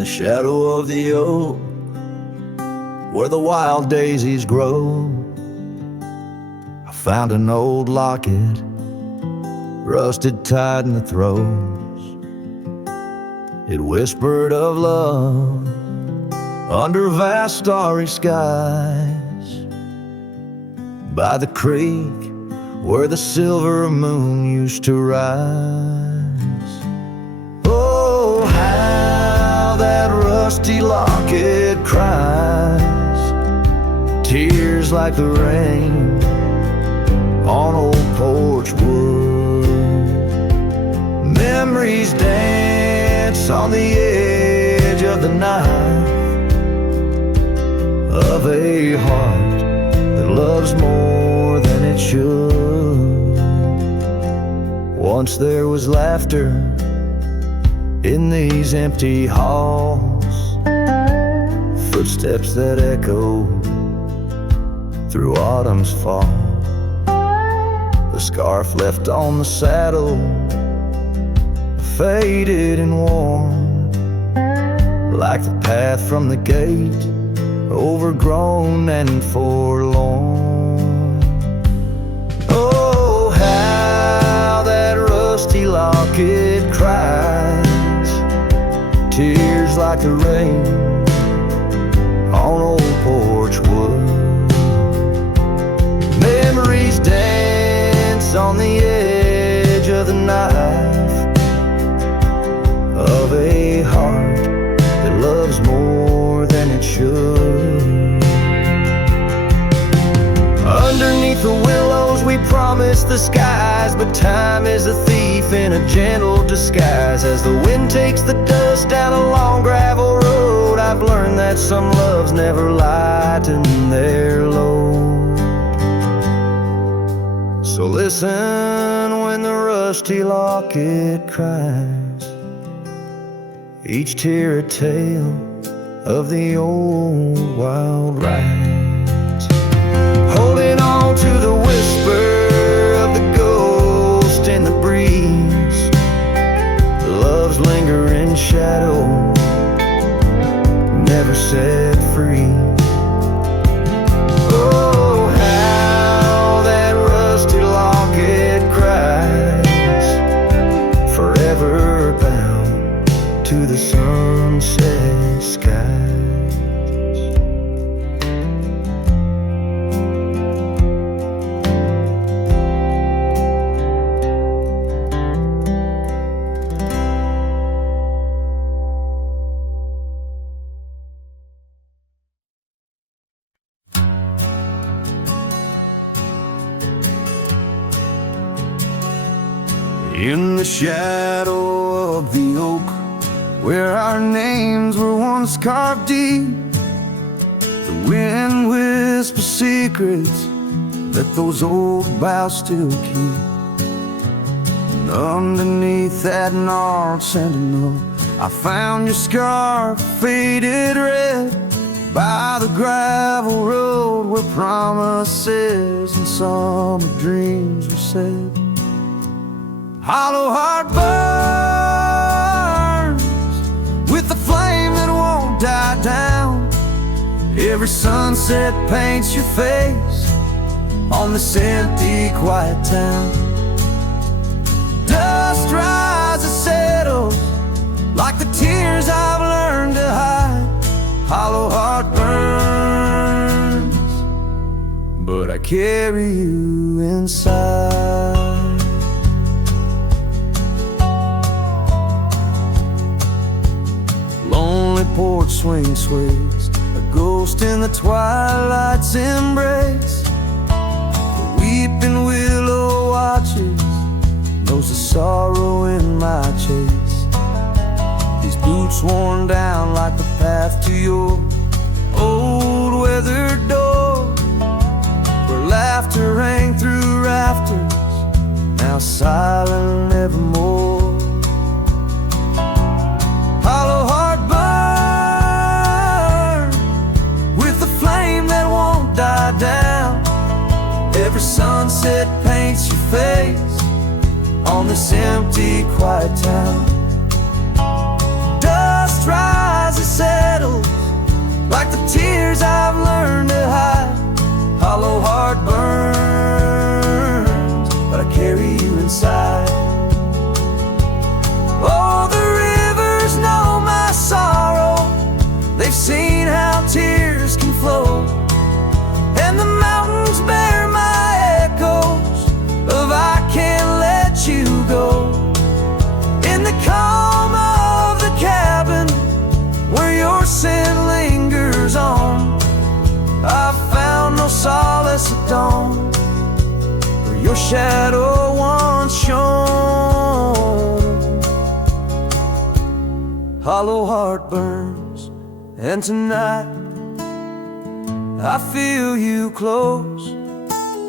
the shadow of the oak, where the wild daisies grow, I found an old locket, rusted tight in the throes. It whispered of love under vast starry skies, by the creek where the silver moon used to rise. Oh, how that rusty locket cries, tears like the rain on old porch wood. Memories dance on the edge of the knife of a heart that loves more than it should. Once there was laughter in these empty halls, footsteps that echo through autumn's fall. The scarf left on the saddle, faded and worn, like the path from the gate, overgrown and forlorn. Oh, how that rusty locket cries, tears like the rain on old porch wood. Memories dance on the edge of the knife of a heart that loves more than it should. Underneath the willows we promised the skies, but time is a thief in a gentle disguise. As the wind takes the dust down a long gravel road, I've learned that some loves never lighten their load. So listen when the rusty locket cries, each tear a tale of the old wild ride. Holding on to the whisper of the ghost in the breeze, love's lingering shadow never set free. Oh, how that rusty locket cries, forever bound to the sunset skies. In the shadow of the oak, where our names were once carved deep, the wind whispers secrets that those old boughs still keep. And underneath that gnarled sentinel, I found your scarf faded red by the gravel road where promises and summer dreams were said. Hollow heart burns with the flame that won't die down. Every sunset paints your face on this empty, quiet town. Dust rises, settles like the tears I've learned to hide. Hollow heart burns, but I carry you inside. Lonely porch swing sways, a ghost in the twilight's embrace. The weeping willow watches, knows the sorrow in my chase. These boots worn down like the path to your old weathered door, where laughter rang through rafters, now silent evermore. Hollow heart burn with the flame that won't die down. Every sunset paints your face on this empty, quiet town. Dust rises, Hollow heart burns, but I carry you inside. Oh, the rivers know my sorrow, they've seen how tears can flow, and the mountains bear my echoes of I can't let you go. In the calm of the cabin where your scent lingers on, I found no solace at dawn, where your shadow once shone. Hollow heart burns, and tonight I feel you close,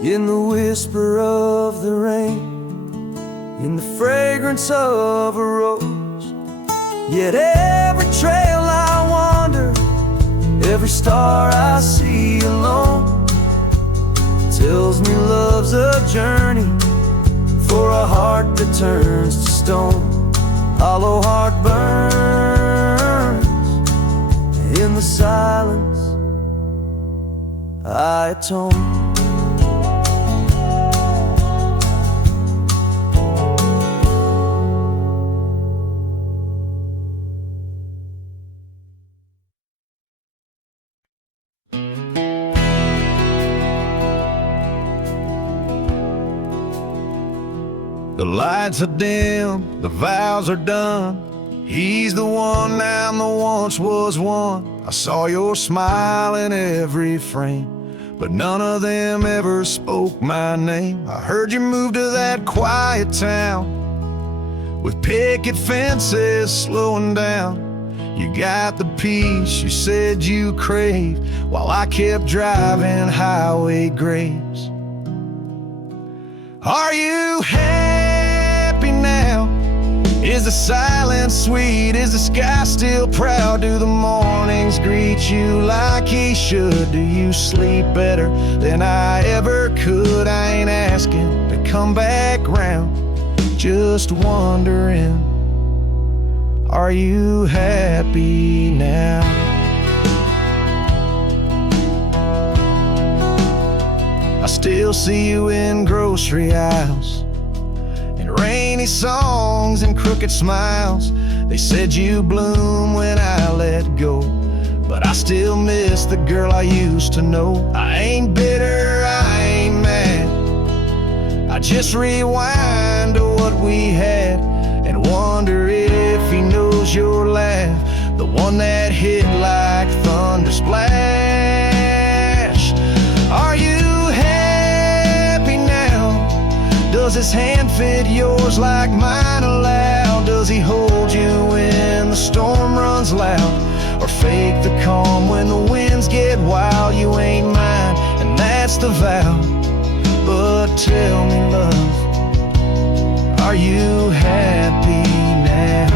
in the whisper of the rain, in the fragrance of a rose. Yet every trail I wander, every star I see alone, tells me love's a journey for a heart that turns to stone. Hollow heart burns, in the silence I atone. The lights are dim, the vows are done. He's the one, now the once was one. I saw your smile in every frame, but none of them ever spoke my name. I heard you moved to that quiet town with picket fences slowing down. You got the peace you said you craved, while I kept driving highway graves. Are you happy now? Is the silence sweet? Is the sky still proud? Do the mornings greet you like he should? Do you sleep better than I ever could? I ain't asking to come back round, just wondering, are you happy now? I still see you in grocery aisles, in rainy songs and crooked smiles. They said you bloom when I let go, but I still miss the girl I used to know. I ain't bitter, I ain't mad, I just rewind to what we had and wonder if he knows your laugh, the one that hit like thunder splash. Are you happy now? Does his hand fit yours like mine allow? Does he hold you when the storm runs loud, or fake the calm when the winds get wild? You ain't mine, and that's the vow. But tell me, love, are you happy now?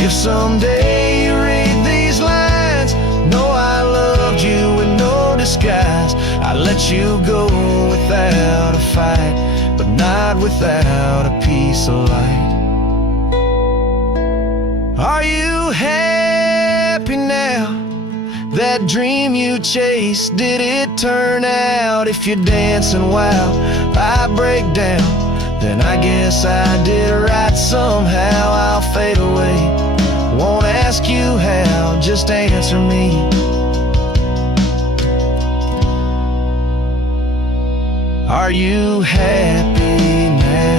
If someday you read these lines, know I loved you with no disguise. I let you go without a fight, but not without a piece of light. Are you happy now? That dream you chased, did it turn out? If you're dancing while I break down, then I guess I did right somehow. I'll fade away, won't ask you how, just answer me. Are you happy now?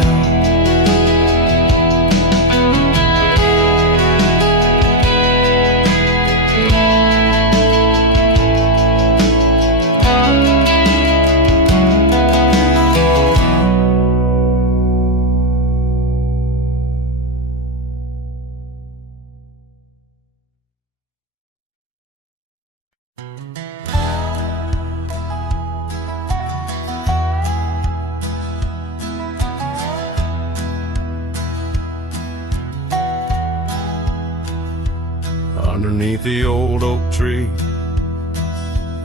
Underneath the old oak tree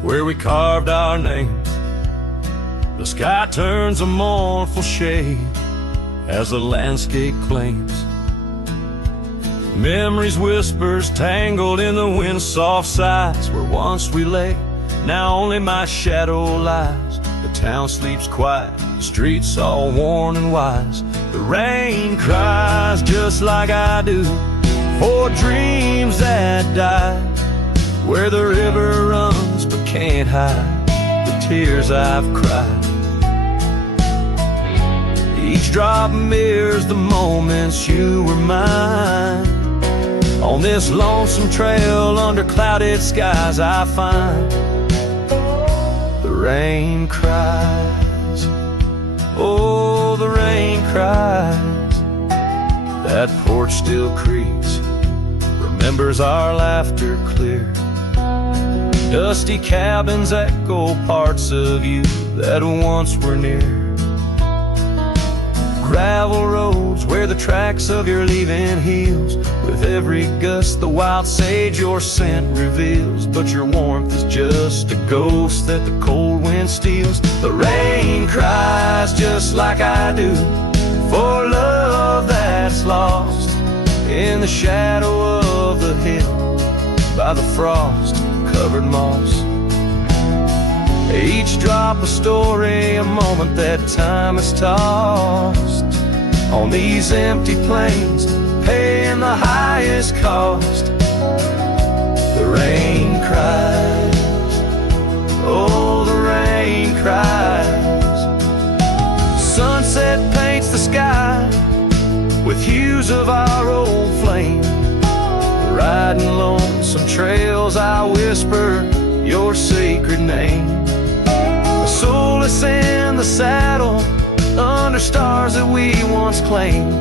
where we carved our names, The sky turns a mournful shade as the landscape claims. Memories whispers tangled in the wind's soft sighs. Where once we lay, now only my shadow lies. The town sleeps quiet, the streets all worn and wise. The rain cries just like I do for dreams that die. Where the river runs but can't hide the tears I've cried. Each drop mirrors the moments you were mine. On this lonesome trail under clouded skies I find the rain cries. Oh, the rain cries. That porch still creaks, remembers our laughter clear. Dusty cabins echo parts of you that once were near. Gravel roads where the tracks of your leaving heals. With every gust the wild sage your scent reveals. But your warmth is just a ghost that the cold wind steals. The rain cries just like I do for love that's lost in the shadow of the hill by the frost-covered moss. Each drop a story, a moment that time has tossed. On these empty plains, paying the highest cost. The rain cries. Oh, the rain cries. Sunset paints the sky with hues of our old flame. Riding lonesome trails, I whisper your sacred name. Soulless in the saddle, under stars that we once claimed.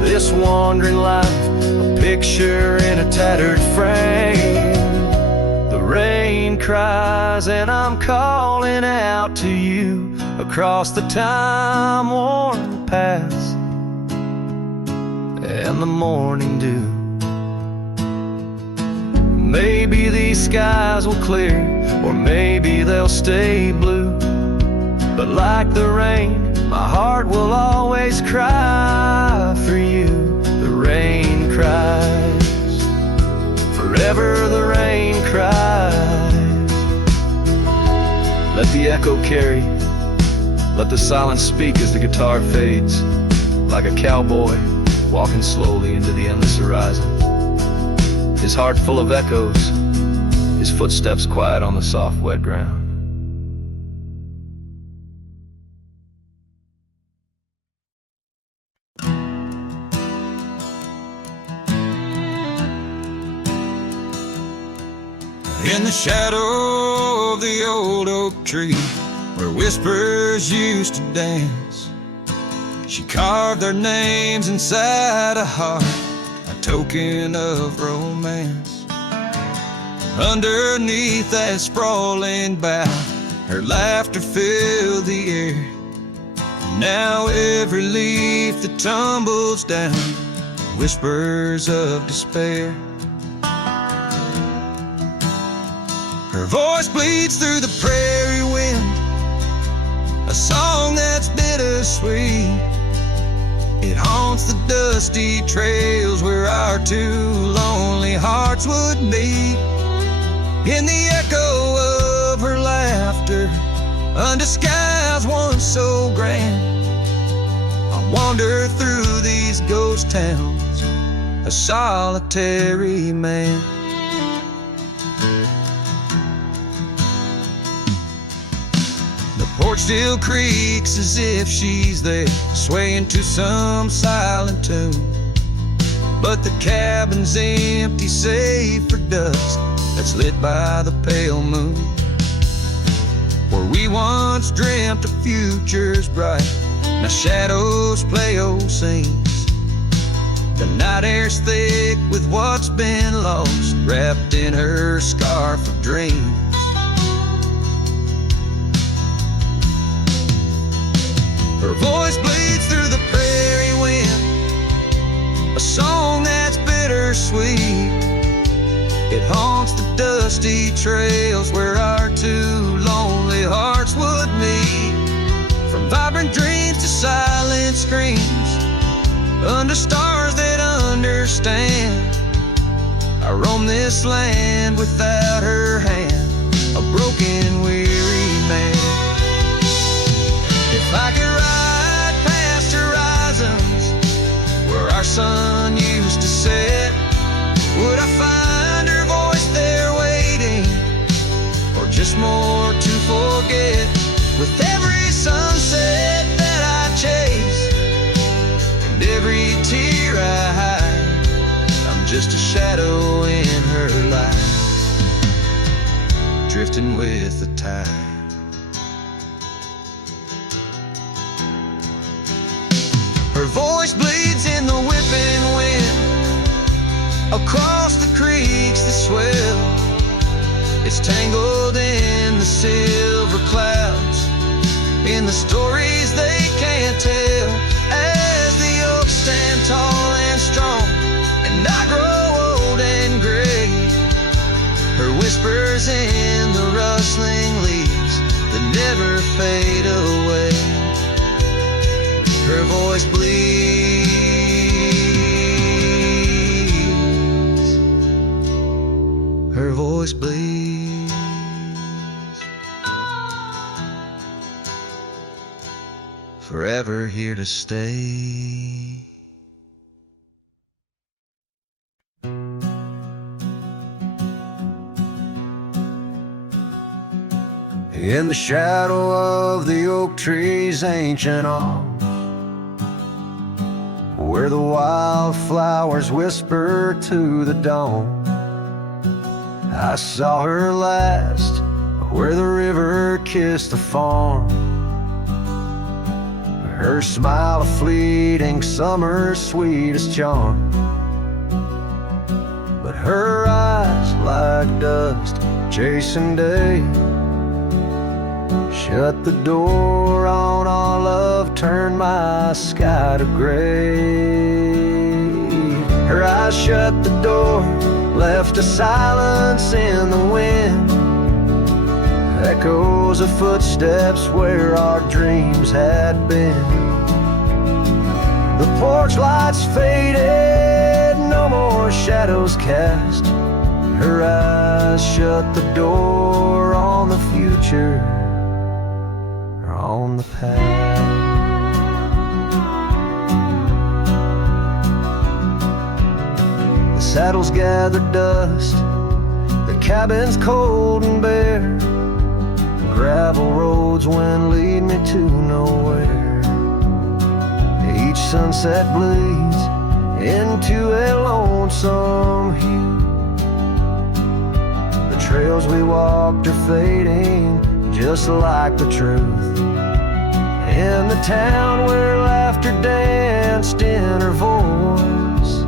This wandering life, a picture in a tattered frame. The rain cries and I'm calling out to you across the time-worn paths and the morning dew. Maybe these skies will clear, or maybe they'll stay blue. But like the rain, my heart will always cry for you. The rain cries, forever the rain cries. Let the echo carry, let the silence speak as the guitar fades. Like a cowboy walking slowly into the endless horizon. His heart full of echoes, his footsteps quiet on the soft wet ground. In the shadow of the old oak tree, where whispers used to dance, she carved their names inside a heart, a token of romance. Underneath that sprawling bough, her laughter filled the air. Now every leaf that tumbles down whispers of despair. Her voice bleeds through the prairie wind, a song that's bittersweet. It haunts the dusty trails where our two lonely hearts would meet. In the echo of her laughter, under skies once so grand, I wander through these ghost towns, a solitary man. The porch still creaks as if she's there, swaying to some silent tune. But the cabin's empty save for dust that's lit by the pale moon. Where we once dreamt of futures bright, now shadows play old scenes. The night air's thick with what's been lost, wrapped in her scarf of dreams. Her voice bleeds through the prairie wind, a song that's bittersweet. It haunts the dusty trails where our two lonely hearts would meet. screams under stars that understand. I roam this land without her hand, a broken, weary man. If I could ride past horizons where our sun used to set, would I find her voice there waiting, or just more to forget? With every sunset that I chase and every tear I hide, I'm just a shadow in her life, drifting with the tide. Her voice bleeds in the whipping wind across the creeks that swell. It's tangled in the silver clouds, in the stories they can't tell. As the oaks stand tall and strong, and I grow old and gray, her whispers in the rustling leaves that never fade away. Her voice bleeds, her voice bleeds, forever here to stay. In the shadow of the oak trees' ancient arms, where the wildflowers whisper to the dawn, I saw her last, where the river kissed the farm. Her smile a fleeting summer's sweetest charm, but her eyes like dust chasing day shut the door on our love, turned my sky to gray. Her eyes shut the door, left a silence in the wind, echoes of footsteps where our dreams had been. The porch lights faded, no more shadows cast. Her eyes shut the door on the future, on the past. The saddles gathered dust, the cabin's cold and bare, gravel roads went lead me to nowhere. Each sunset bleeds into a lonesome hue. The trails we walked are fading just like the truth. In the town where laughter danced in her voice,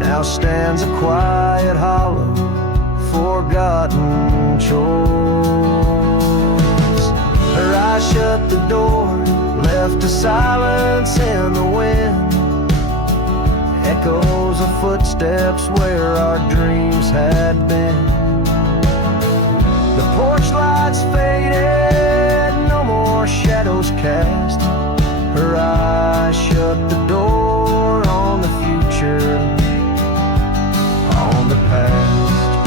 now stands a quiet hollow, forgotten choice. Her eyes shut the door, left a silence in the wind, echoes of footsteps where our dreams had been. The porch lights faded, no more shadows cast. Her eyes shut the door on the future, on the past.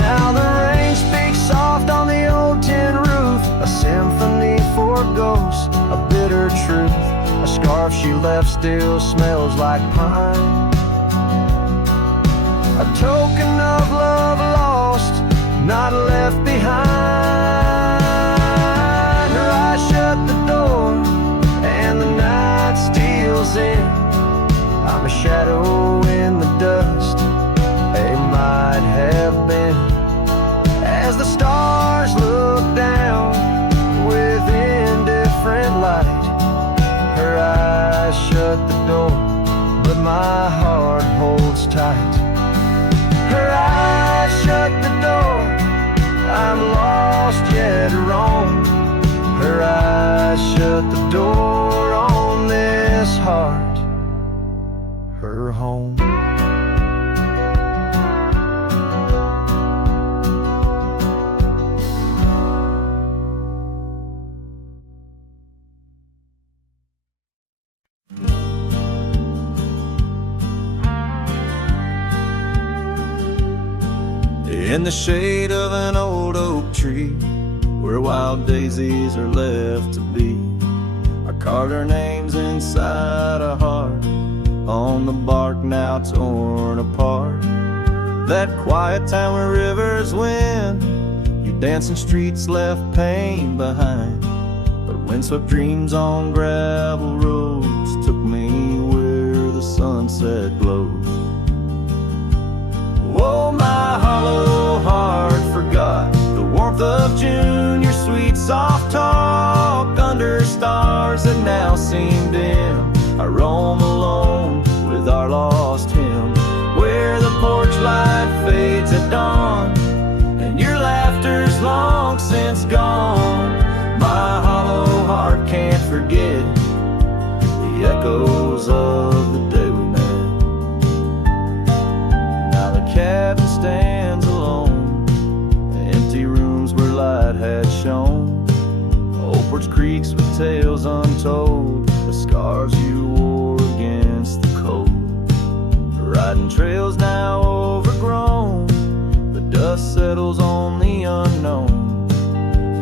Now the rain speaks soft on the old tin roof, a symphony for ghosts, a bitter truth. A scarf she left still smells like pine, a token of love lost, not left behind. Her eyes shut the door, and the night steals in. I'm a shadow in the dust, a might have been. As the stars look down with indifferent light, her eyes shut the door, but my heart holds tight. Her eyes shut the door, I'm lost yet wrong. Her eyes shut the door on this heart, her home. in the shade of an old oak tree, where wild daisies are left to be. I carved our names inside a heart on the bark now torn apart. That quiet town where rivers win, your dancing streets left pain behind. But windswept dreams on gravel roads took me where the sunset glows. Oh, my hollow heart forgot the warmth of June, your sweet soft talk under stars that now seem dim. I roam alone with our lost hymn, where the porch light fades at dawn and your laughter's long since gone. My hollow heart can't forget the echoes of the day we met. Now the cabin stands alone, the empty rooms where light had shone. Old porch creaks with tales untold, the scars you wore against the cold. Riding trails now overgrown, the dust settles on the unknown.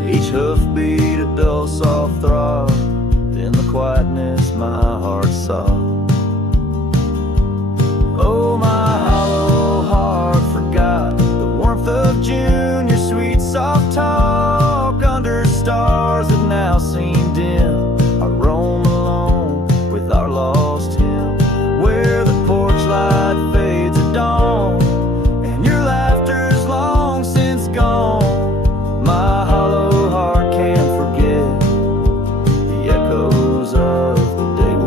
Each hoofbeat a dull soft throb, in the quietness my heart sobbed. Oh, my hollow heart forgot the warmth of June, your sweet soft talk under stars that now seem dim. I roam alone with our lost hymn, where the porch light fades at dawn and your laughter's long since gone. My hollow heart can't forget the echoes of the day we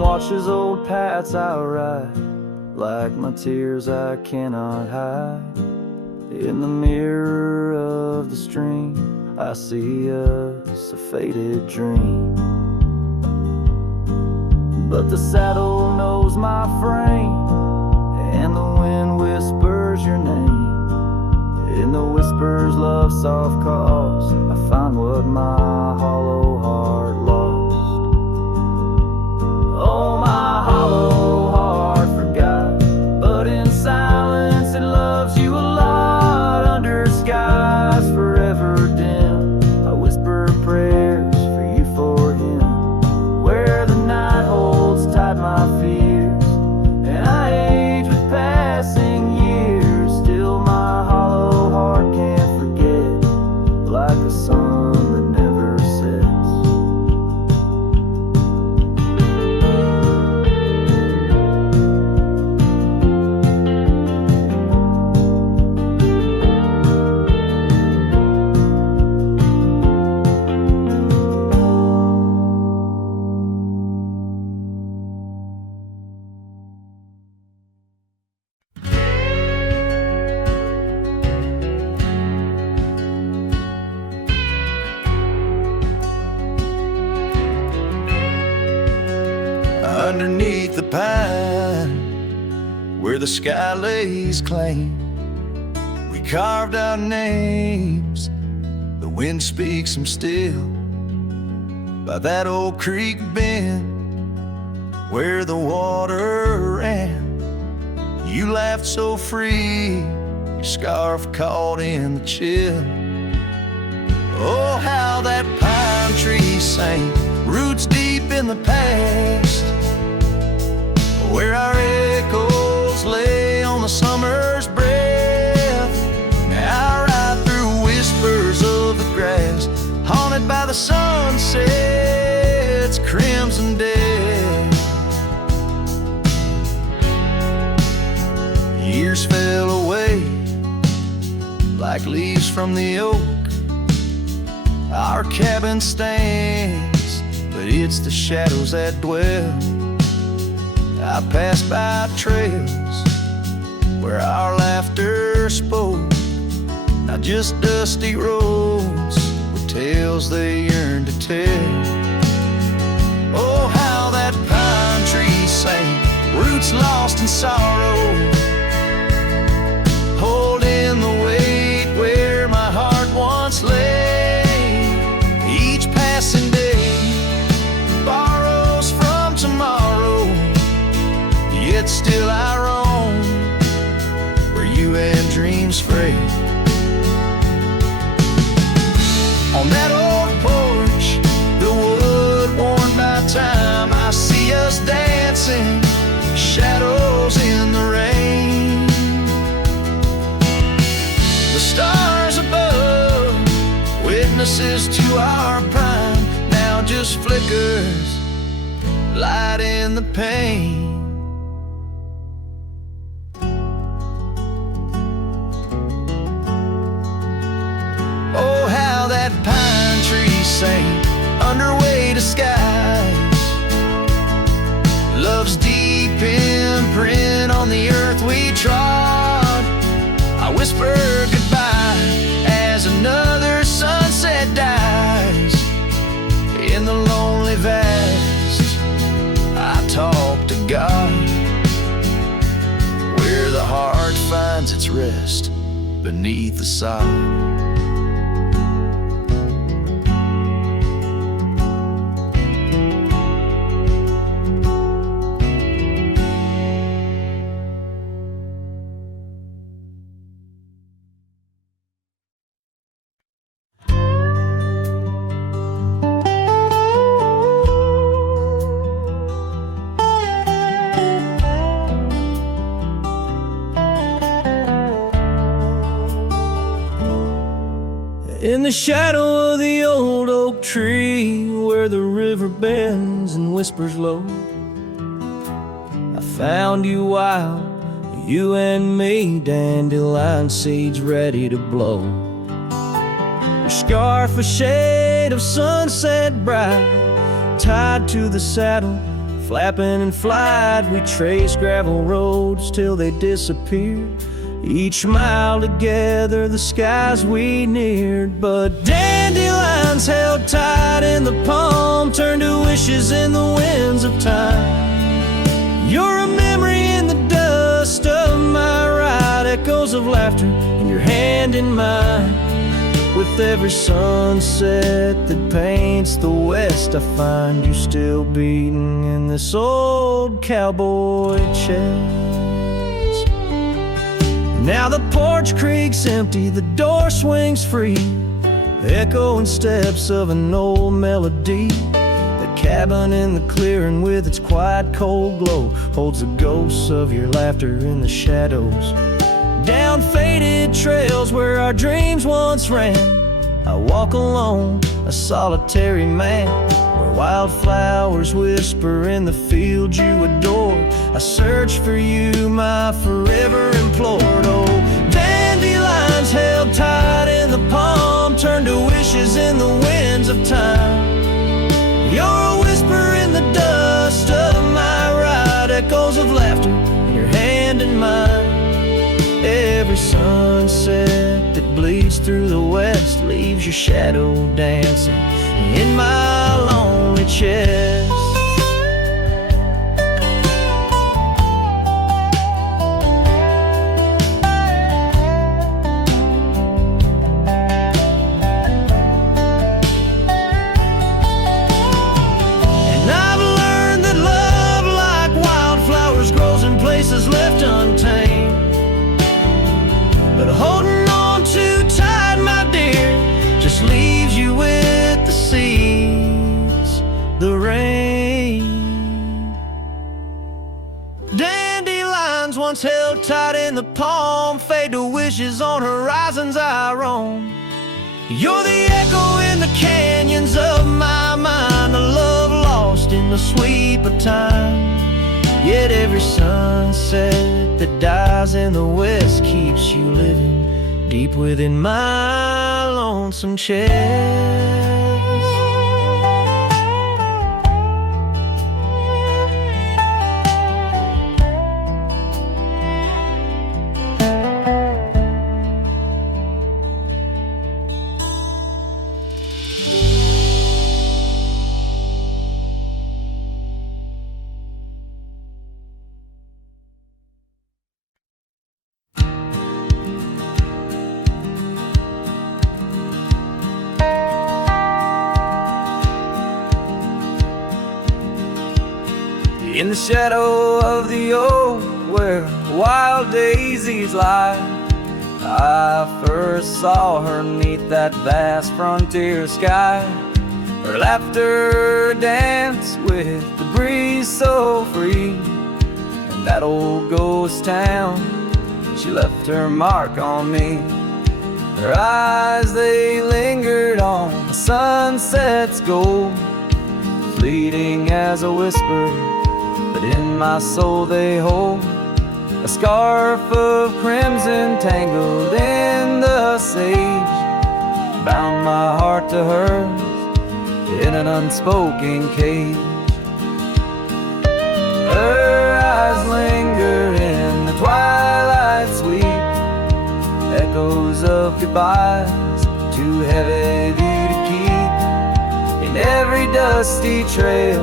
washes old paths I ride, like my tears I cannot hide. In the mirror of the stream I see us a faded dream, but the saddle knows my frame and the wind whispers your name. In the whispers love soft calls, I find what my hollow heart lost. Oh, my hollow heart forgot, but in silence it loves you a lot. Under skies forever dim, I whisper prayers for you, for him, where the night holds tight my fears and I age with passing years. Still my hollow heart can't forget, like a sun that never sets. Underneath the pine, where the sky lays claim, we carved our names. The wind speaks them still. By that old creek bend, where the water ran, you laughed so free, your scarf caught in the chill. Oh, how that pine tree sang, roots deep in the past, where our echoes lay on the summer's breath. Now right through whispers of the grass, haunted by the sunset's crimson death. Years fell away like leaves from the oak. Our cabin stands, but it's the shadows that dwell. I pass by trails where our laughter spoke, not just dusty roads with tales they yearn to tell. Oh, how that pine tree sang, roots lost in sorrow, holding the weight where my heart once lay. Each passing day borrows from tomorrow, yet still I roam where you and dreams fray. On that old porch, the wood worn by time, I see us dancing, shadows in the rain. The stars above, witnesses to our prime, now just flickers, light in the pain. Oh, how that pine tree sang under weight of skies, love's deep imprint on the earth we trod. I whisper goodbye as another sunset dies. In the lonely vast, I talk to God, where the heart finds its rest beneath the sod. In the shadow of the old oak tree, where the river bends and whispers low, I found you wild, you and me, dandelion seeds ready to blow. Your scarf a shade of sunset bright, tied to the saddle, flapping in flight. We traced gravel roads till they disappeared, each mile together the skies we neared. But dandelions held tight in the palm turned to wishes in the winds of time. You're a memory in the dust of my ride, echoes of laughter in your hand in mine. With every sunset that paints the west, I find you still beating in this old cowboy chest. Now the porch creaks empty, the door swings free, echoing steps of an old melody. The cabin in the clearing with its quiet cold glow holds the ghosts of your laughter in the shadows. Down faded trails where our dreams once ran, I walk alone, a solitary man, where wildflowers whisper in the fields you adore. I search for you, my forever implored. Oh, dandelions held tight in the palm turned to wishes in the winds of time. You're a whisper in the dust of my ride, echoes of laughter in your hand in mine. Every sunset that bleeds through the west leaves your shadow dancing in my lonely chest. And I've learned that love, like wildflowers, grows in places left untamed. But holding on too tight, my dear, just leaves you with the seas, the rain. Dandelions once held tight in the palm fade to wishes on horizons I roam. You're the echo in the canyons of my mind, a love lost in the sweep of time. Yet every sunset that dies in the west keeps you living deep within my lonesome chest. In the shadow of the oak where wild daisies lie, I first saw her 'neath that vast frontier sky. Her laughter danced with the breeze so free. In that old ghost town, she left her mark on me. Her eyes, they lingered on the sunset's gold, fleeting as a whisper, but in my soul they hold. A scarf of crimson tangled in the sage bound my heart to hers in an unspoken cage. Her eyes linger in the twilight sweet, echoes of goodbyes too heavy to keep. In every dusty trail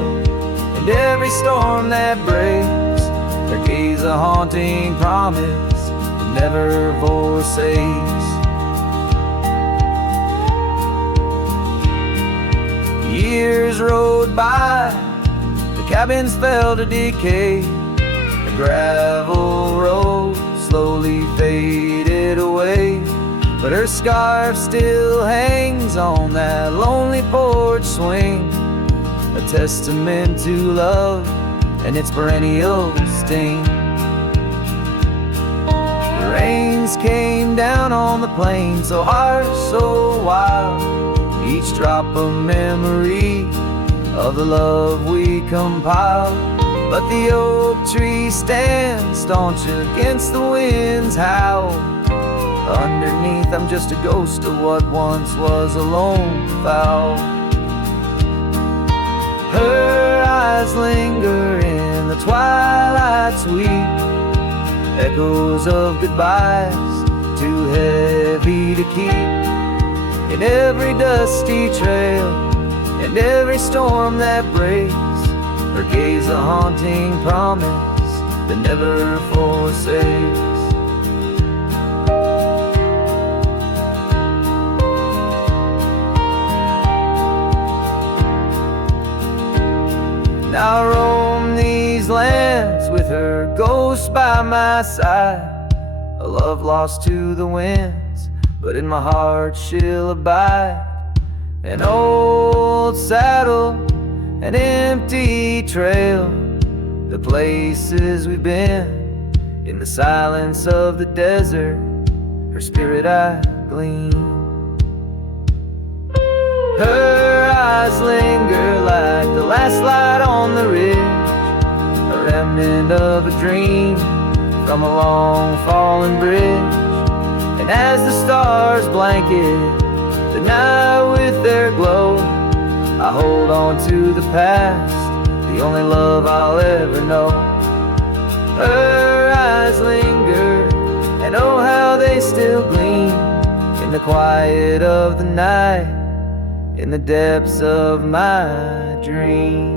and every storm that breaks, her gaze a haunting promise that never forsakes. Years rode by, the cabins fell to decay. The gravel road slowly faded away, but her scarf still hangs on that lonely porch swing, a testament to love and its perennial sting. The rains came down on the plain, so harsh, so wild, each drop a memory of the love we compiled. But the oak tree stands staunch against the wind's howl. Underneath I'm just a ghost of what once was a lone fowl. Her eyes linger in the twilight sweet, echoes of goodbyes too heavy to keep. In every dusty trail and every storm that breaks, her gaze a haunting promise that never forsakes. Now I roam these lands with her ghost by my side, a love lost to the winds, but in my heart she'll abide. An old saddle, an empty trail, the places we've been, in the silence of the desert, her spirit I glean. Her eyes linger like the last light on the ridge, a remnant of a dream from a long fallen bridge. And as the stars blanket the night with their glow, I hold on to the past, the only love I'll ever know. Her eyes linger, and oh how they still gleam, in the quiet of the night, in the depths of my dream.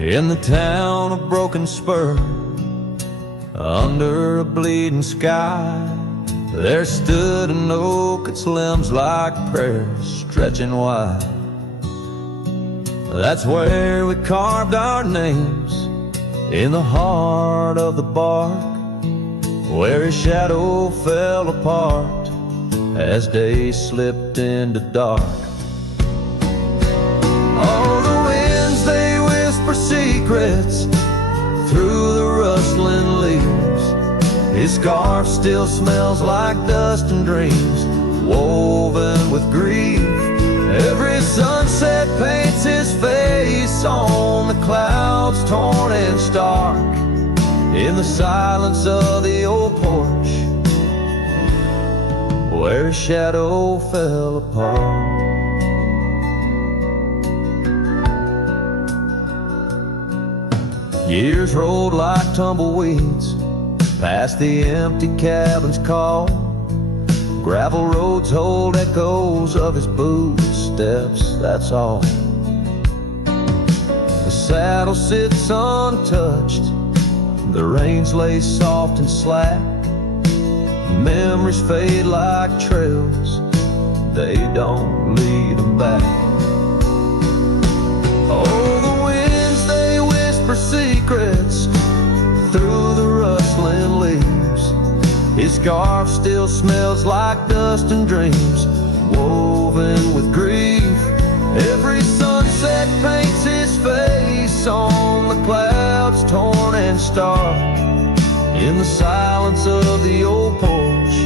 In the town of Broken Spur, under a bleeding sky, there stood an oak, its limbs like prayers stretching wide. That's where we carved our names, in the heart of the bark, where his shadow fell apart as day slipped into dark. Oh, the winds, they whisper secrets through the rustling leaves. His scarf still smells like dust and dreams woven with grief. Every sunset paints his face on the clouds torn and stark, in the silence of the old porch where his shadow fell apart. Years rolled like tumbleweeds past the empty cabin's call, Gravel roads hold echoes of his footsteps, that's all. The saddle sits untouched, the reins lay soft and slack. Memories fade like trails, they don't lead them back. Oh, the winds, they whisper secrets through the rustling leaves. His scarf still smells like dust and dreams, woven with grief. Every sunset paints his face on the clouds, torn and stark. In the silence of the old porch,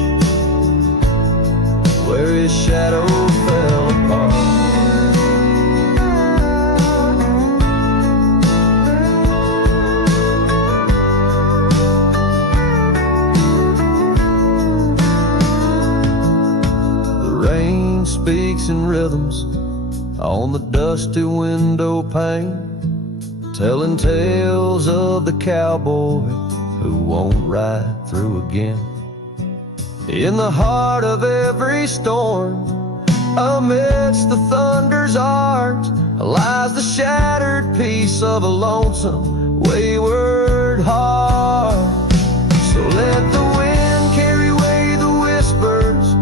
where his shadow fell apart. The rain speaks in rhythms on the dusty window pane, telling tales of the cowboy who won't ride through again. In the heart of every storm, amidst the thunder's arch, lies the shattered piece of a lonesome, wayward heart. So let the wind carry away the whispers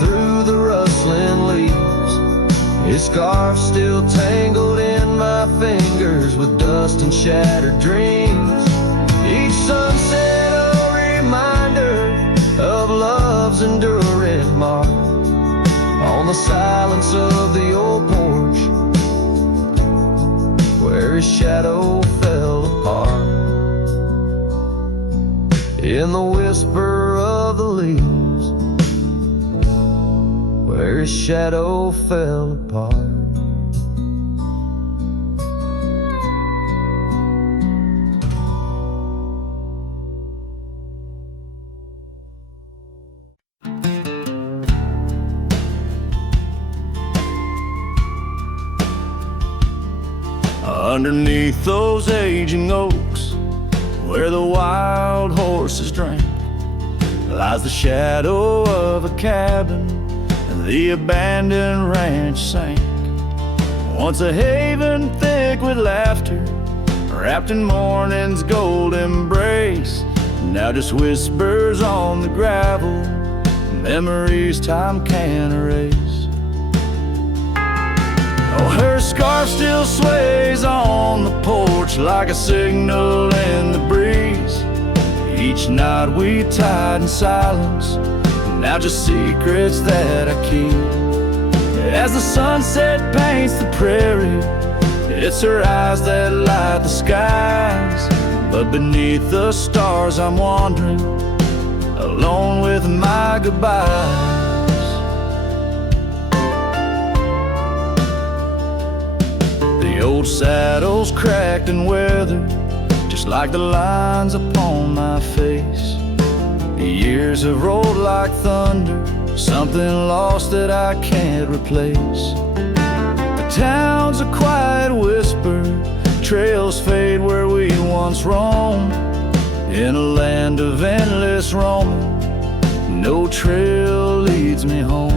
through the rustling leaves. His scarf still tangled in my fingers with dust and shattered dreams. Each sunset a reminder of love's enduring mark on the silence of the old porch, where his shadow fell apart. In the whisper of the leaves, where his shadow fell apart. Underneath those aging oaks, where the wild horses drank, lies the shadow of a cabin the abandoned ranch sank. Once a haven thick with laughter, wrapped in morning's gold embrace, now just whispers on the gravel, memories time can't erase. Oh, her scarf still sways on the porch like a signal in the breeze. Each knot we tied in silence, now just secrets that I keep. As the sunset paints the prairie, it's her eyes that light the skies. But beneath the stars I'm wandering, alone with my goodbyes. The old saddle's cracked and weathered, just like the lines upon my face. The years have rolled like thunder, something lost that I can't replace. The town's a quiet whisper, trails fade where we once roamed. In a land of endless roaming, no trail leads me home.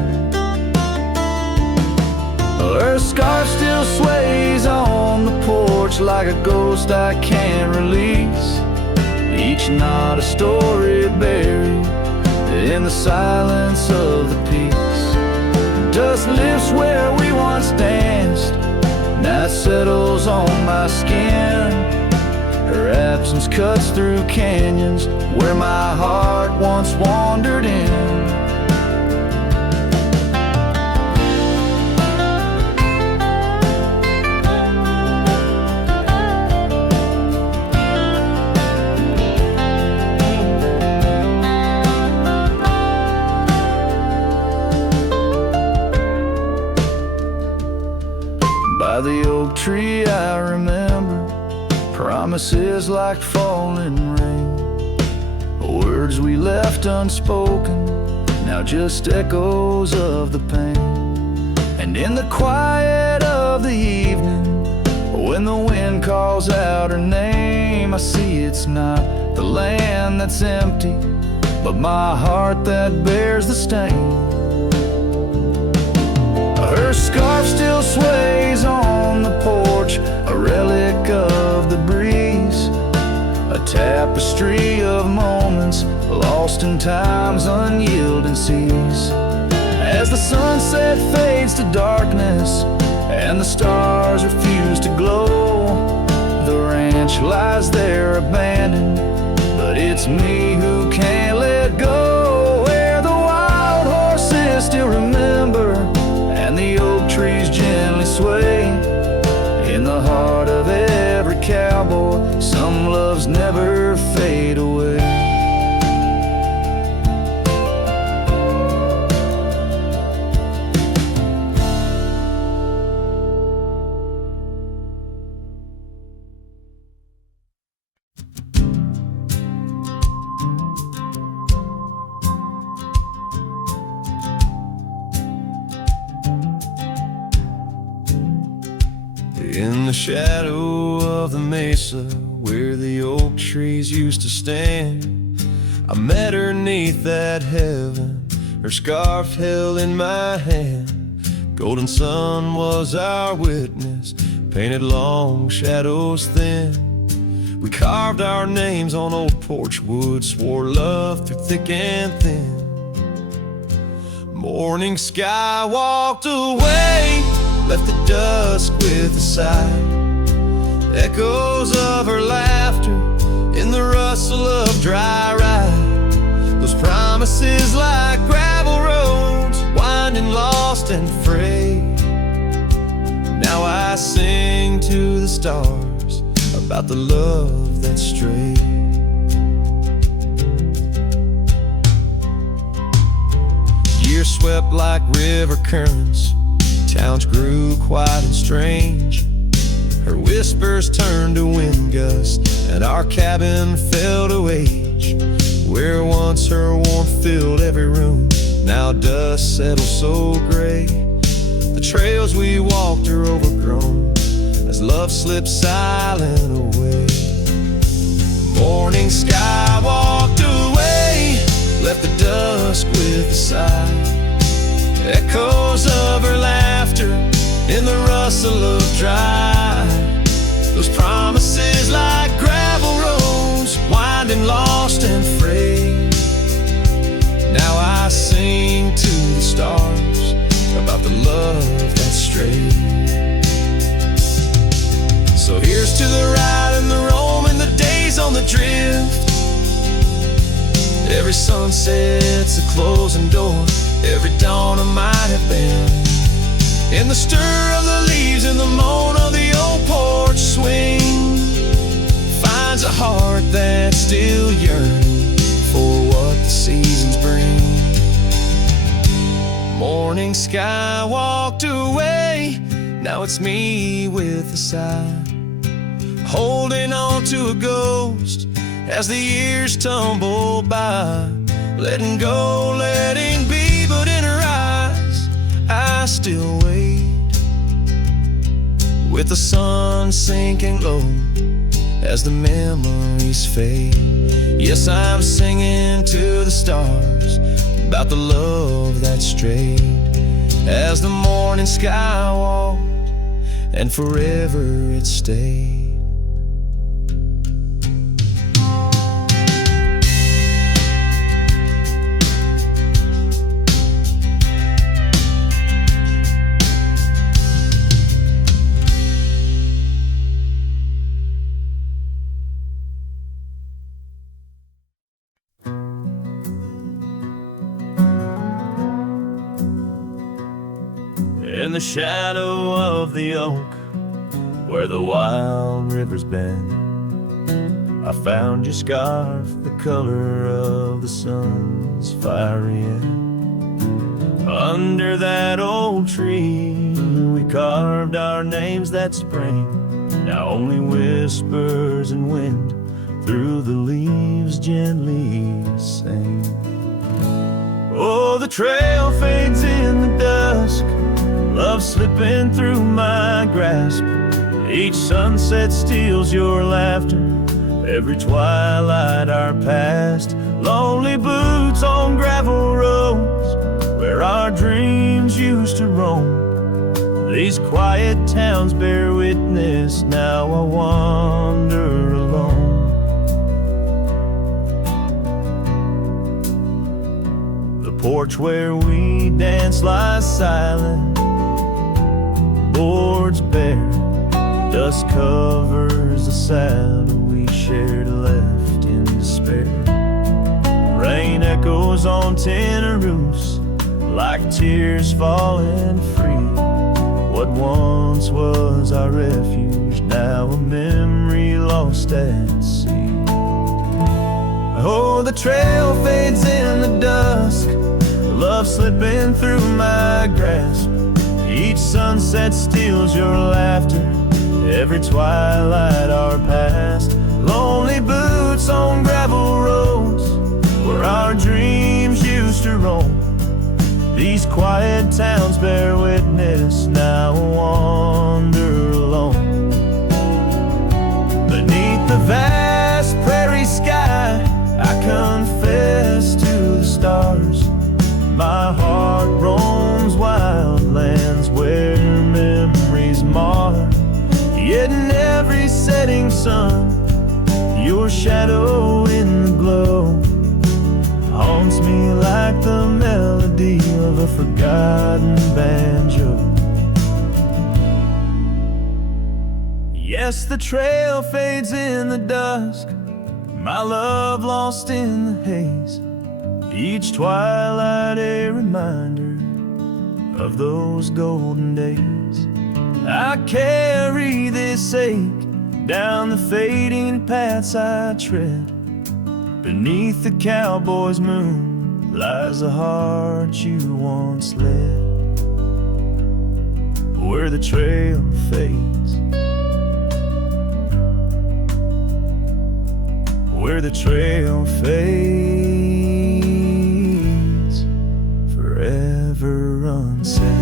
Her scarf still sways on the porch like a ghost I can't release. Each knot a story buried in the silence of the peace. Dust lifts where we once danced, night settles on my skin. Her absence cuts through canyons where my heart once wandered in. By the oak tree I remember promises like falling rain, words we left unspoken, now just echoes of the pain. And in the quiet of the evening, when the wind calls out her name, I see it's not the land that's empty, but my heart that bears the stain. Her scarf still sways on the porch, a relic of the breeze, a tapestry of moments lost in time's unyielding seas. As the sunset fades to darkness and the stars refuse to glow, the ranch lies there abandoned, but it's me who can't let go. Where the wild horses still remember and the oak trees gently sway, in the heart of every cowboy, some loves never fade away. In the shadow of the mesa where the oak trees used to stand, I met her 'neath that heaven, her scarf held in my hand. Golden sun was our witness, painted long shadows thin. We carved our names on old porch wood, swore love through thick and thin. Morning sky walked away, left the dusk with a sigh. Echoes of her laughter in the rustle of dry ride. Those promises like gravel roads, winding lost and frayed. Now I sing to the stars about the love that strayed. Years swept like river currents, towns grew quiet and strange. Her whispers turned to wind gusts, and our cabin fell to age. Where once her warmth filled every room, now dust settles so gray. The trails we walked are overgrown as love slips silent away. Morning sky walked away, left the dusk with a sigh. Echoes of her laughter in the rustle of dry. Those promises like gravel roads, winding lost and frayed. Now I sing to the stars about the love that strayed. So here's to the ride and the roam and the days on the drift. Every sunset's a closing door, every dawn I might have been. In the stir of the leaves and the moan of the old porch swing, finds a heart that's still yearning for what the seasons bring. Morning sky walked away, now it's me with a sigh, holding on to a ghost as the years tumble by. Letting go, letting be, but in her eyes I still wait. With the sun sinking low as the memories fade. Yes, I'm singing to the stars about the love that strayed. As the morning sky walked and forever it stayed. In the shadow of the oak, where the wild rivers bend, I found your scarf, the color of the sun's fiery end. Under that old tree, we carved our names that spring. Now only whispers and wind through the leaves gently sing. Oh, the trail fades in the dusk, love slipping through my grasp. Each sunset steals your laughter Every twilight our past, lonely boots on gravel roads where our dreams used to roam. These quiet towns bear witness, now I wander alone. The porch where we danced lies silent, boards bare, dust covers the saddle we shared, left in despair. Rain echoes on tin roofs like tears falling free. What once was our refuge, now a memory lost at sea. Oh, the trail fades in the dusk, love slipping through my grasp. Each sunset steals your laughter, every twilight our past. Lonely boots on gravel roads where our dreams used to roam. These quiet towns bear witness, now I wander alone. Beneath the vast prairie sky, I confess to the stars. My heart roams wild lands where memories mar. Yet in every setting sun, your shadow in the glow haunts me like the melody of a forgotten banjo. Yes, the trail fades in the dusk, my love lost in the haze. Each twilight a reminder of those golden days. I carry this ache down the fading paths I tread. Beneath the cowboy's moon lies the heart you once led. Where the trail fades, where the trail fades, forever unsaid.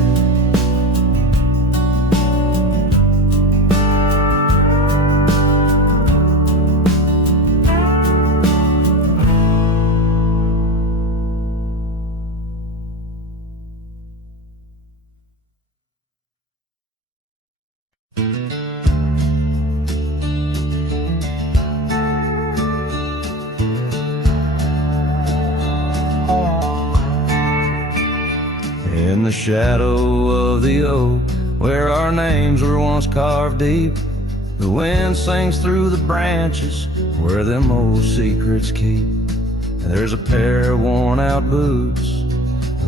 In the shadow of the oak, where our names were once carved deep, the wind sings through the branches where them old secrets keep. There's a pair of worn out boots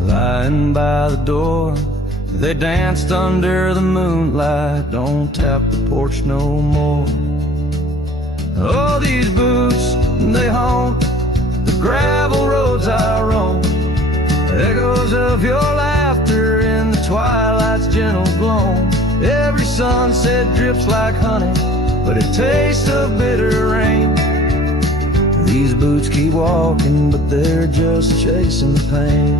lying by the door. They danced under the moonlight, don't tap the porch no more. Oh, these boots, they haunt the gravel roads I roam. Echoes of your laughter in the twilight's gentle gloam. Every sunset drips like honey, but it tastes of bitter rain. These boots keep walking, but they're just chasing the pain.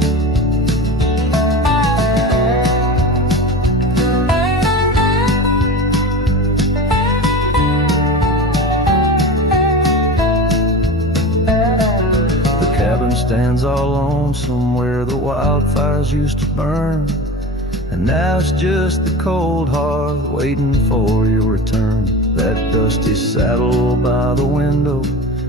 Stands all lonesome where the wildfires used to burn, and now it's just the cold hearth waiting for your return. That dusty saddle by the window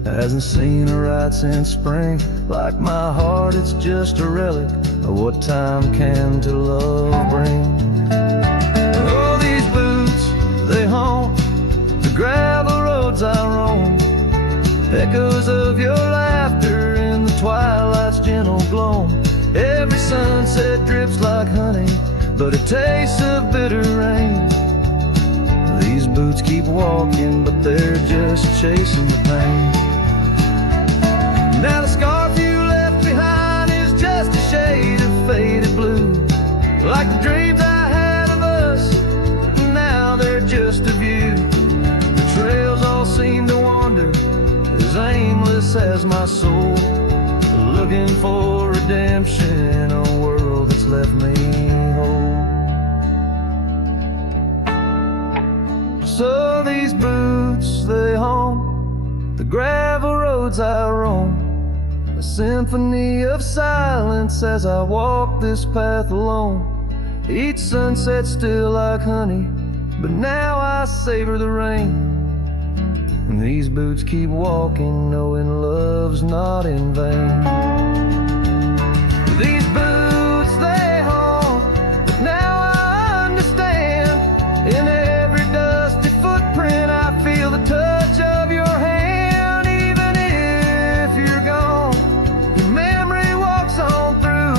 hasn't seen a ride since spring. Like my heart, it's just a relic of what time can to love bring. Oh, these boots, they haunt the gravel roads I roam. Echoes of your laughter in the twilight's gentle gloam. Every sunset drips like honey, but it tastes of bitter rain. These boots keep walking, but they're just chasing the pain. Now the scarf you left behind is just a shade of faded blue, like the dreams I had of us, now they're just of you. The trails all seem to wander, as aimless as my soul, looking for redemption in a world that's left me whole. So these boots, they haunt the gravel roads I roam, a symphony of silence as I walk this path alone. Each sunset still like honey, but now I savor the rain. And these boots keep walking, knowing love's not in vain. These boots, they haunt, but now I understand. In every dusty footprint I feel the touch of your hand. Even if you're gone, your memory walks on through,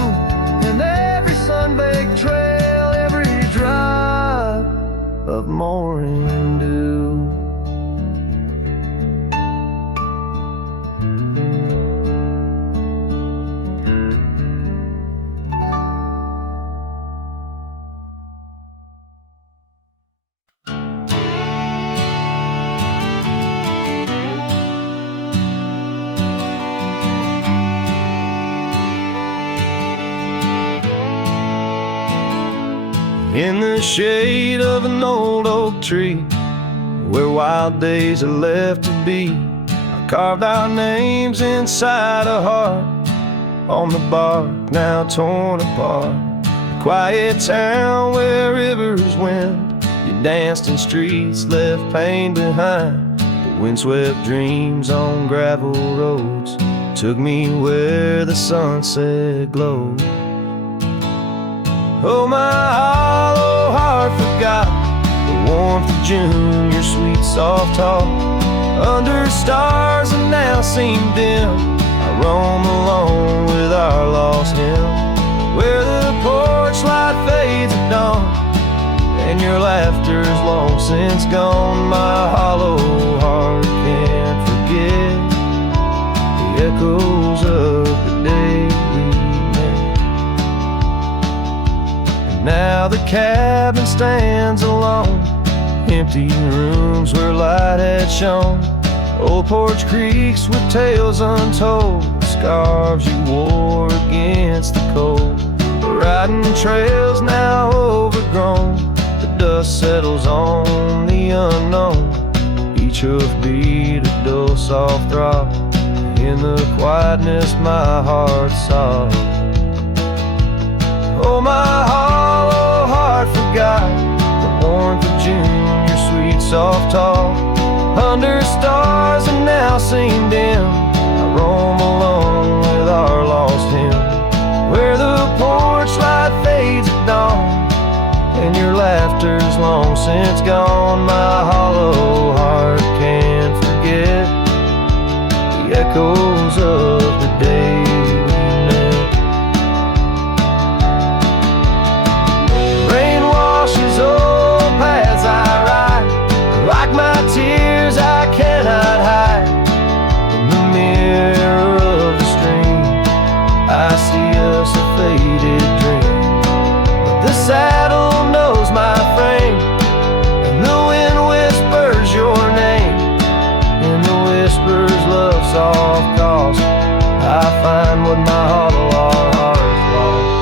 and every sun-baked trail, every drop of morning dew. In the shade of an old oak tree, where wild days are left to be, I carved our names inside a heart on the bark now torn apart. A quiet town where rivers wend, you danced in streets left pain behind. But windswept dreams on gravel roads took me where the sunset glowed. Oh, my hollow heart forgot the warmth of June, your sweet soft talk. Under stars that now seem dim, I roam alone with our lost hymn, where the porch light fades at dawn, and your laughter's long since gone. My hollow heart can't forget the echoes of the day we met. Now the cabin stands alone, empty rooms where light had shone. Old porch creaks with tales untold, scarves you wore against the cold. Riding trails now overgrown, the dust settles on the unknown. Each hoofbeat a dull soft throb, in the quietness my heart sobs. Oh, my hollow heart forgot the warmth of June, your sweet soft talk. Under stars that now seem dim, I roam alone with our lost hymn, where the porch light fades at dawn, and your laughter's long since gone. My hollow heart can't forget the echoes of the day we met. Rain washes old paths I ride, like my tears I cannot hide. In the mirror of the stream, I see us a faded dream, but the saddle knows my frame, and the wind whispers your name. In the whispers love soft calls, I find what my hollow heart's lost.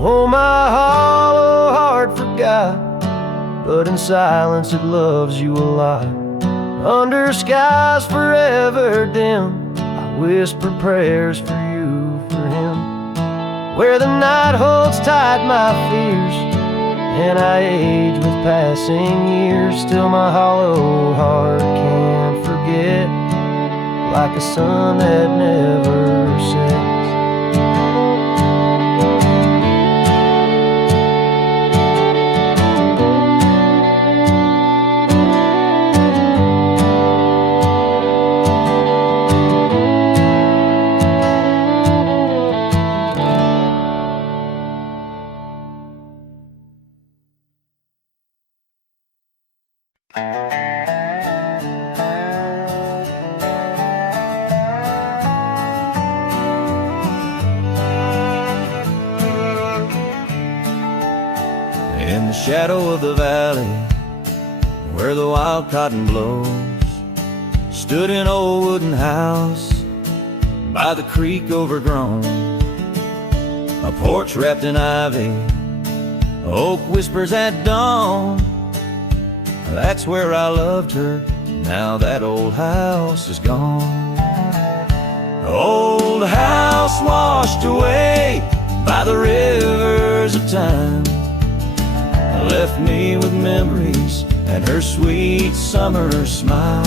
Oh, my hollow heart forgot, but in silence it loves you a lot. Under skies forever dim, I whisper prayers for you, for him, where the night holds tight my fears, and I age with passing years. Still my hollow heart can't forget, like a sun that never sets. In the shadow of the valley, where the wild cotton blows, stood an old wooden house by the creek overgrown. A porch wrapped in ivy, oak whispers at dawn, That's where I loved her. Now that old house is gone. Old house washed away by the rivers of time, left me with memories and her sweet summer smile.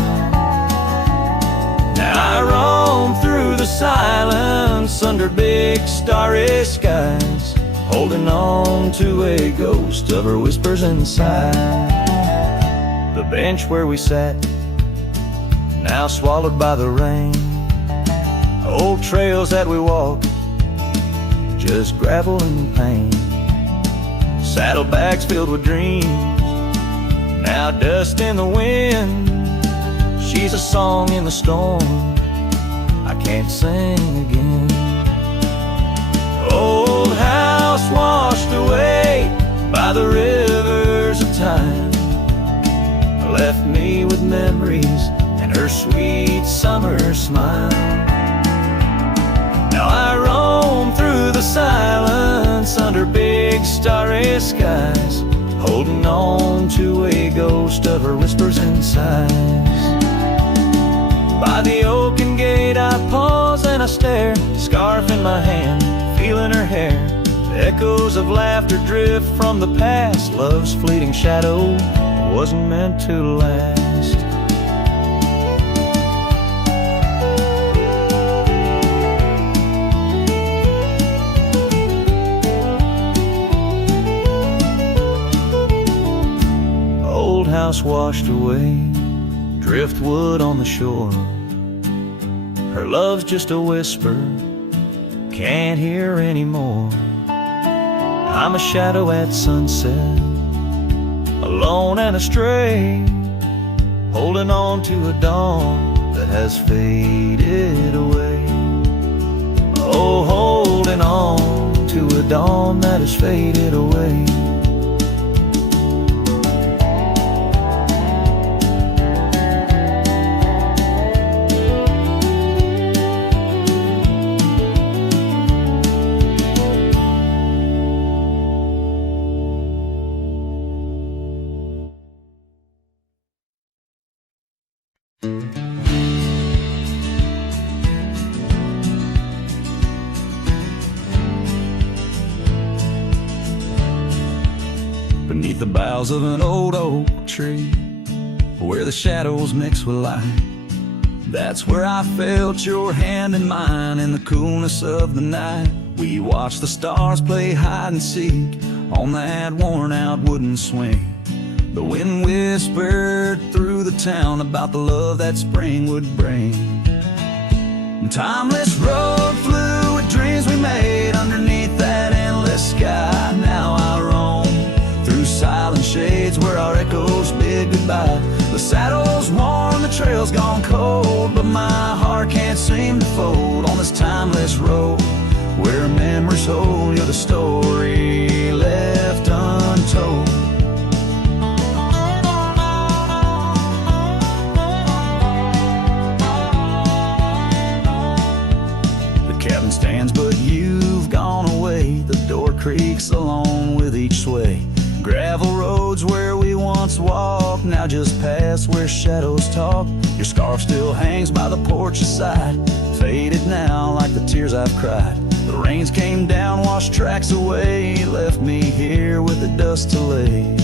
Now I roam through the silence under big starry skies, holding on to a ghost of her whispers inside. The bench where we sat, now swallowed by the rain. Old trails that we walked, just gravel and pain. Saddlebags filled with dreams, now dust in the wind. She's a song in the storm, I can't sing again. Old house washed away by the rivers of time, left me with memories and her sweet summer smile. Now I roam through the silence under big starry skies, holding on to a ghost of her whispers and sighs. By the oaken gate I pause and I stare, scarf in my hand, feeling her hair. Echoes of laughter drift from the past, love's fleeting shadow wasn't meant to last. Old house washed away, driftwood on the shore. Her love's just a whisper, can't hear anymore. I'm a shadow at sunset, alone and astray, holding on to a dawn that has faded away. Oh, holding on to a dawn that has faded away. Beneath the boughs of an old oak tree, where the shadows mix with light, that's where I felt your hand in mine in the coolness of the night. We watched the stars play hide and seek on that worn out wooden swing. The wind whispered through the town about the love that spring would bring. Timeless road flew with dreams we made underneath that endless sky. Now I roam through silent shades where our echoes bid goodbye. The saddle's worn, the trail's gone cold, but my heart can't seem to fold on this timeless road where memories hold. You're the story left untold. Cabin stands, but you've gone away. The door creaks along with each sway. Gravel roads where we once walked, now just past where shadows talk. Your scarf still hangs by the porch's side, faded now like the tears I've cried. The rains came down, washed tracks away, left me here with the dust to lay.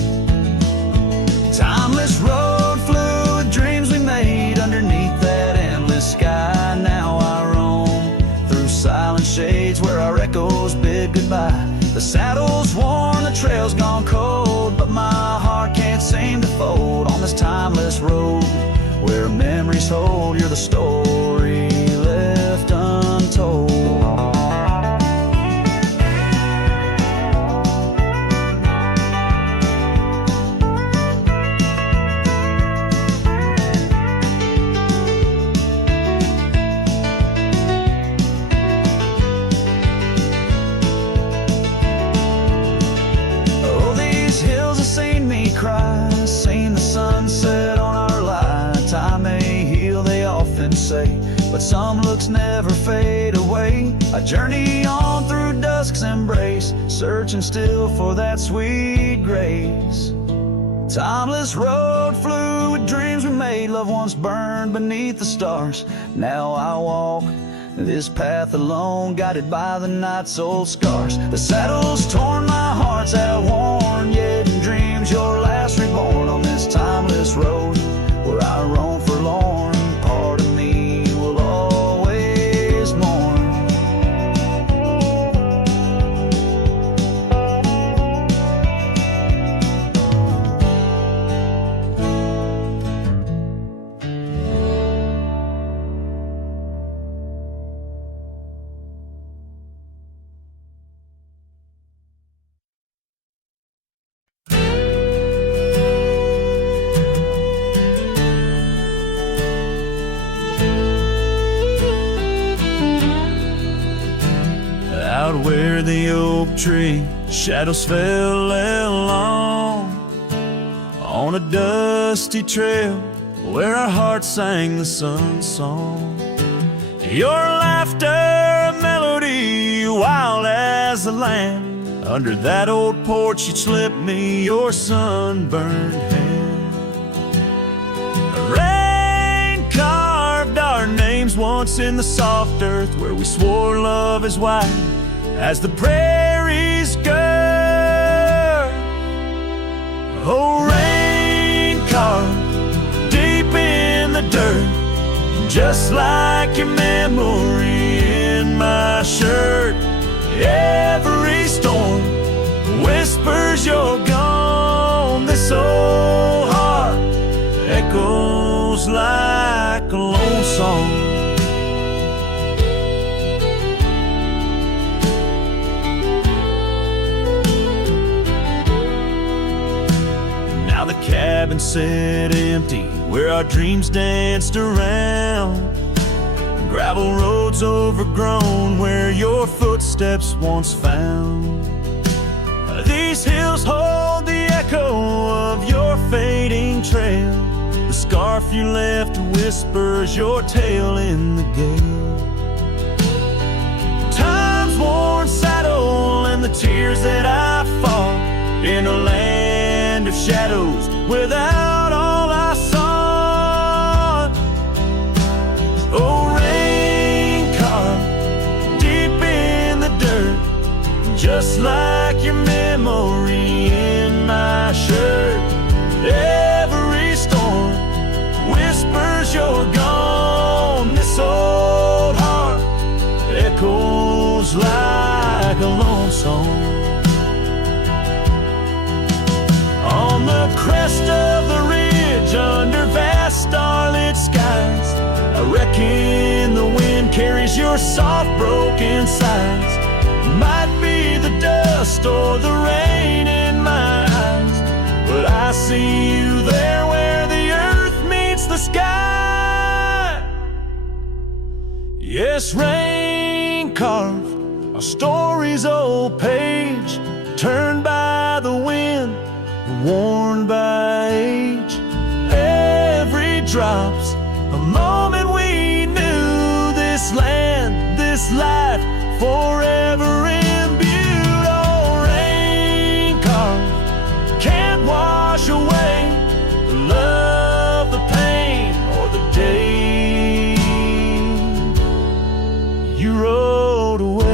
Timeless road flew with dreams we made underneath that endless sky. Now I roam through silent shades where our echoes bid goodbye. The saddle's worn, the trail's gone cold, but my heart can't seem to fold on this timeless road where memories hold. You're the story left untold. Cries, seen the sunset on our line. Time may heal, they often say, but some looks never fade away. I journey on through dusk's embrace, searching still for that sweet grace. Timeless road, fluid dreams we made, love once burned beneath the stars. Now I walk this path alone, guided by the night's old scars. The saddle's torn, my heart's outworn, yet in dreams you're last reborn on this timeless road where I roam forlorn. Part of me will always mourn. Out where the oak tree shadows fell along, on a dusty trail where our hearts sang the sun song. Your laughter a melody, wild as the land. Under that old porch you'd slip me your sunburned hand. Rain carved our names once in the soft earth where we swore love is wide as the prairies gird. Oh, rain carved deep in the dirt, just like your memory in my shirt. Every storm whispers you're gone. This old heart echoes like a lone song. Cabin sat empty where our dreams danced around. Gravel roads overgrown where your footsteps once found. These hills hold the echo of your fading trail. The scarf you left whispers your tale in the gale. Time's worn saddle and the tears that I fought in a land of shadows without all I sought. Oh, rain carved deep in the dirt, just like your memory in my shirt. Every storm whispers you're gone. This old heart echoes like a lone song. On the crest of the ridge, under vast starlit skies, I reckon the wind carries your soft broken sighs. Might be the dust or the rain in my eyes, but I see you there where the earth meets the sky. Yes, rain carved our story's old page, turned by the wind, worn by age. Every drop's a moment we knew. This land, this life, forever imbued. Oh, rain carved can't wash away the love, the pain, or the day you rode away.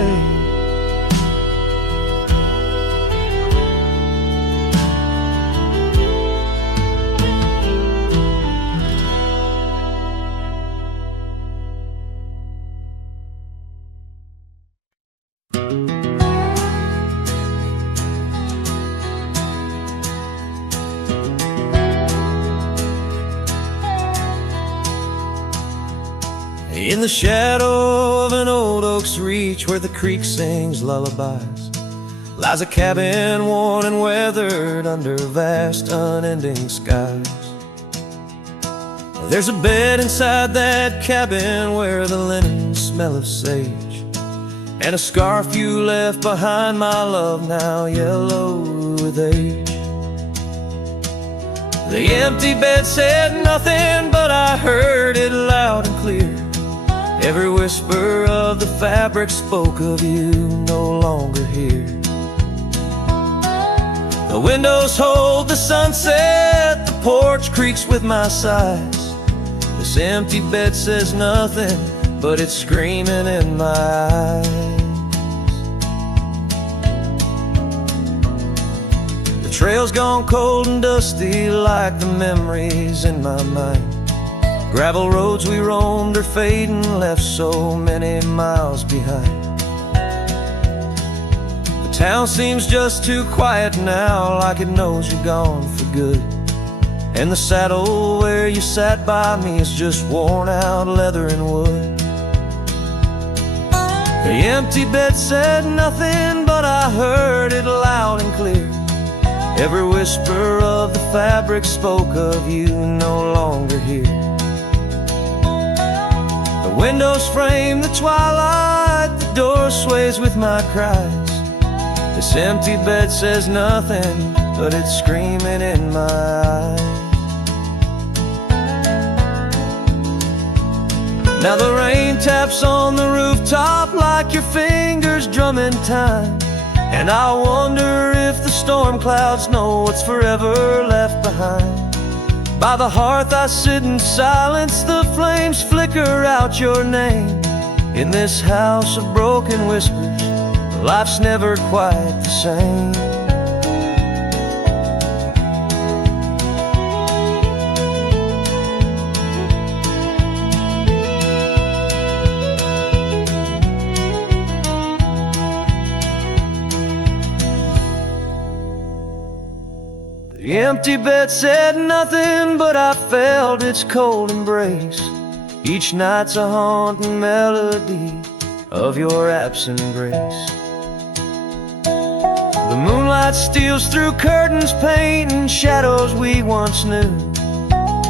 In the shadow of an old oak's reach, where the creek sings lullabies, lies a cabin worn and weathered under vast unending skies. There's a bed inside that cabin where the linen smell of sage, and a scarf you left behind, my love, now yellow with age. The empty bed said nothing, but I heard it loud and clear. Every whisper of the fabric spoke of you no longer here. The windows hold the sunset, the porch creaks with my sighs. This empty bed says nothing, but it's screaming in my eyes. The trail's gone cold and dusty like the memories in my mind. Gravel roads we roamed are fading, left so many miles behind. The town seems just too quiet now, like it knows you're gone for good. And the saddle where you sat by me is just worn out leather and wood. The empty bed said nothing, but I heard it loud and clear. Every whisper of the fabric spoke of you no longer here. The windows frame the twilight, the door sways with my cries. This empty bed says nothing, but it's screaming in my eyes. Now the rain taps on the rooftop like your fingers drumming time. And I wonder if the storm clouds know what's forever left behind. By the hearth I sit in silence, the flames flicker out your name. In this house of broken whispers, life's never quite the same. The empty bed said nothing, but I felt its cold embrace. Each night's a haunting melody of your absent grace. The moonlight steals through curtains, painting shadows we once knew.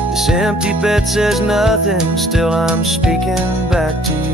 This empty bed says nothing, still I'm speaking back to you.